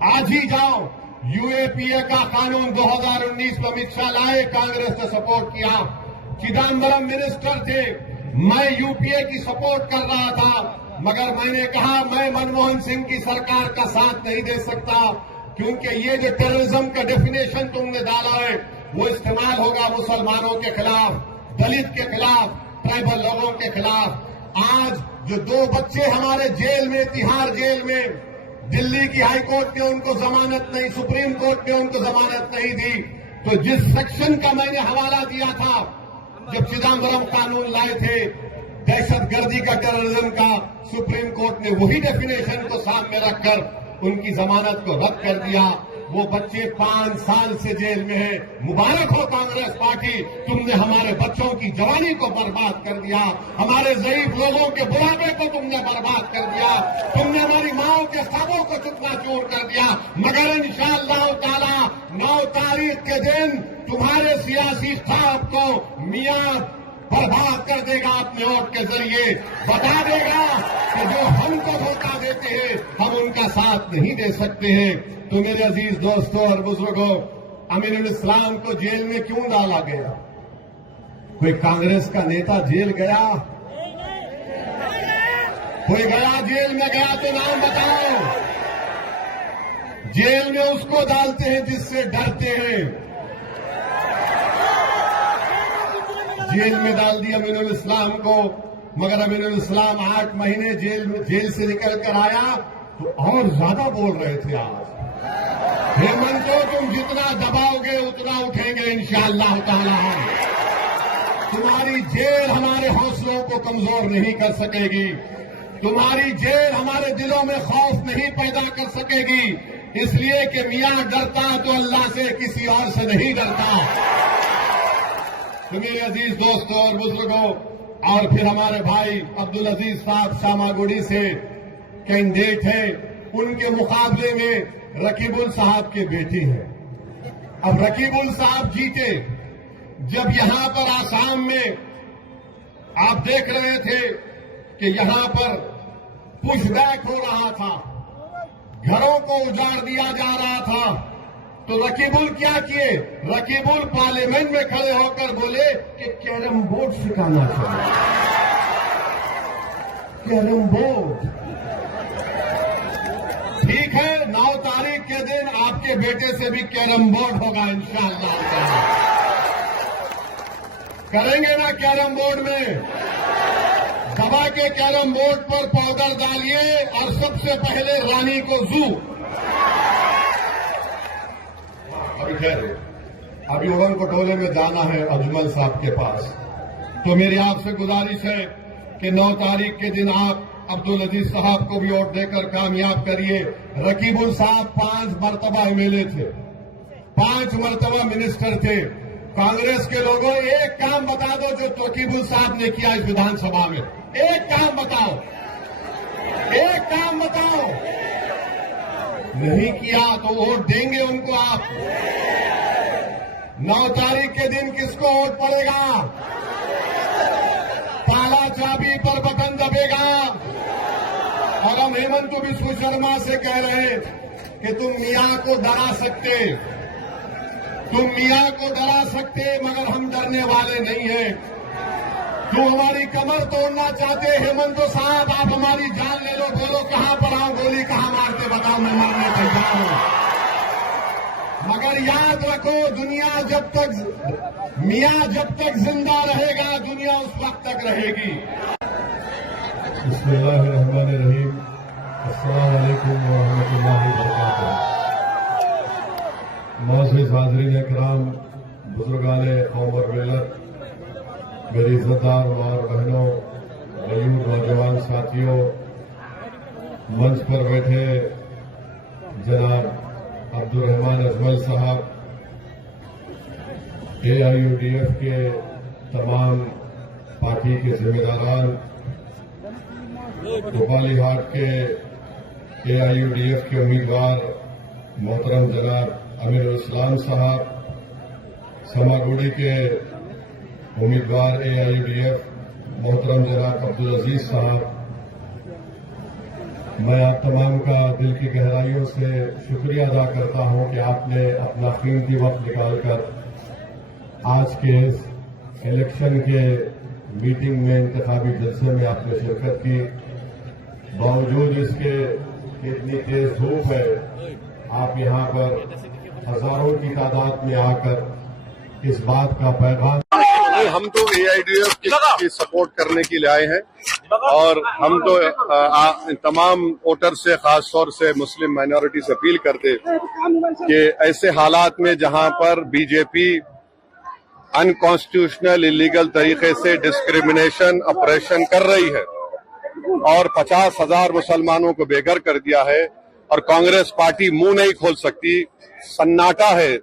आज ही जाओ। यूएपीए का कानून 2019 में अमित शाह लाए, कांग्रेस ने सपोर्ट किया। चिदम्बरम मिनिस्टर थे, मैं यूपीए की सपोर्ट कर रहा था, मगर मैंने कहा मैं मनमोहन सिंह की सरकार का साथ नहीं दे सकता, क्योंकि ये जो टेररिज्म का डेफिनेशन तुमने डाला है वो इस्तेमाल होगा मुसलमानों के खिलाफ, दलित के खिलाफ, ट्राइबल लोगों के खिलाफ। आज जो 2 बच्चे हमारे जेल में, तिहाड़ जेल में, दिल्ली की हाई कोर्ट ने उनको जमानत नहीं, सुप्रीम कोर्ट ने उनको जमानत नहीं दी, तो जिस सेक्शन का मैंने हवाला दिया था जब चिदम्बरम कानून लाए थे दहशतगर्दी का, टेररिज्म का, सुप्रीम कोर्ट ने वही डेफिनेशन को सामने रखकर उनकी जमानत को रद्द कर दिया। वो बच्चे 5 साल से जेल में हैं। मुबारक हो कांग्रेस पार्टी, तुमने हमारे बच्चों की जवानी को बर्बाद कर दिया, हमारे ज़ईफ लोगों के बुढ़ापे को तुमने बर्बाद कर दिया, तुमने हमारी माओं के ख्वाबों को चकनाचूर कर दिया। मगर इंशाअल्लाह ताला 9 तारीख के दिन तुम्हारे सियासी ख्वाब को मियां बर्बाद कर देगा, अपने वोट के जरिए बता देगा कि जो हमको धोखा देते हैं हम उनका साथ नहीं दे सकते हैं। तो मेरे अजीज दोस्तों और बुजुर्गों, अमीनुल इस्लाम को जेल में क्यों डाला गया? कोई कांग्रेस का नेता जेल गया? कोई गया जेल में? गया तो नाम बताओ। जेल में उसको डालते हैं जिससे डरते हैं। जेल में डाल दिया अमीनुल इस्लाम को, मगर अमीनुल इस्लाम 8 महीने जेल से निकल कर आया तो और ज्यादा बोल रहे थे। आज हेमंतो, तुम जितना दबाओगे उतना उठेंगे इंशाअल्लाह ताला। तुम्हारी जेल हमारे हौसलों को कमजोर नहीं कर सकेगी, तुम्हारी जेल हमारे दिलों में खौफ नहीं पैदा कर सकेगी, इसलिए कि मियां डरता तो अल्लाह से, किसी और से नहीं डरता। तो मेरे अजीज दोस्तों और बुजुर्गों, और फिर हमारे भाई अब्दुल अजीज साहब सामागुड़ी से कैंडिडेट हैं, उनके मुकाबले में रकीबुल साहब के बेटे हैं। अब रकीबुल साहब जीते, जब यहां पर आसाम में आप देख रहे थे कि यहां पर पुशबैक हो रहा था, घरों को उजाड़ दिया जा रहा था, तो रकीबुल क्या किए? रकीबुल पार्लियामेंट में खड़े होकर बोले कि कैरम बोर्ड सिखाना चाहिए। कैरम बोर्ड ठीक है, 9 तारीख के दिन आपके बेटे से भी कैरम बोर्ड होगा इंशाअल्लाह। करेंगे ना कैरम बोर्ड में? दबा के कैरम बोर्ड पर पाउडर डालिए और सबसे पहले रानी को जू। अभी उड़न कटोले में जाना है अजमल साहब के पास, तो मेरी आपसे गुजारिश है कि 9 तारीख के दिन आप अब्दुल अजीज साहब को भी वोट देकर कामयाब करिए। रकीबुल साहब 5 मरतबा एमएलए थे, 5 मरतबा मिनिस्टर थे। कांग्रेस के लोगों, एक काम बता दो जो रकीबुल साहब ने किया इस विधानसभा में, एक काम बताओ, एक काम बताओ। नहीं किया तो वोट देंगे उनको आप। 9 तारीख के दिन किसको वोट पड़ेगा? ताला चाबी पर बटन दबेगा। और हम हेमंत बिस्व शर्मा से कह रहे हैं कि तुम मियां को डरा सकते, तुम मियां को डरा सकते, मगर हम डरने वाले नहीं हैं। तुम हमारी कमर तोड़ना चाहते हेमंत साहब, आप हमारी जान ले लो, बोलो कहां पर आओ, गोली कहां मारते बताओ, मैं मरने तैयार हूं। मगर याद रखो, दुनिया जब तक, मियां जब तक जिंदा रहेगा, दुनिया उस वक्त तक रहेगी। बिस्मिल्लाहिर्रहमानिर्रहीम। अस्सलाम वालेकुम व रहमतुल्लाहि व बरकातुहू। मोअज़्ज़िज़ हाज़रीन इकराम, बुजुर्गाने कौम और मिल्लत, मेरी इज्जतदार माँ और बहनों, मयूर नौजवान साथियों, मंच पर बैठे जनाब अब्दुल रहमान अजमल साहब, AIUDF के तमाम पार्टी के जिम्मेदारान, भोपाली हाट के AIUDF के उम्मीदवार मोहतरम जनाब अमीनुल इस्लाम साहब, समागुड़ी के उम्मीदवार AIUDF मोहतरम जनाब अब्दुल अजीज साहब, मैं आप तमाम का दिल की गहराइयों से शुक्रिया अदा करता हूं कि आपने अपना कीमती वक्त निकालकर आज के इस इलेक्शन के मीटिंग में, इंतखाबी जलसे में आपने शिरकत की। बावजूद इसके कि इतनी तेज धूप है, आप यहां पर हजारों की तादाद में आकर इस बात का पैगाम। हम तो एआईडीएफ की सपोर्ट करने के लिए आए हैं और हम तो तमाम वोटर से, खास तौर से मुस्लिम माइनॉरिटी से अपील करते कि ऐसे हालात में जहां पर बीजेपी अनकॉन्स्टिट्यूशनल इलीगल तरीके से डिस्क्रिमिनेशन ऑपरेशन कर रही है और 50,000 मुसलमानों को बेघर कर दिया है और कांग्रेस पार्टी मुंह नहीं खोल सकती, सन्नाटा है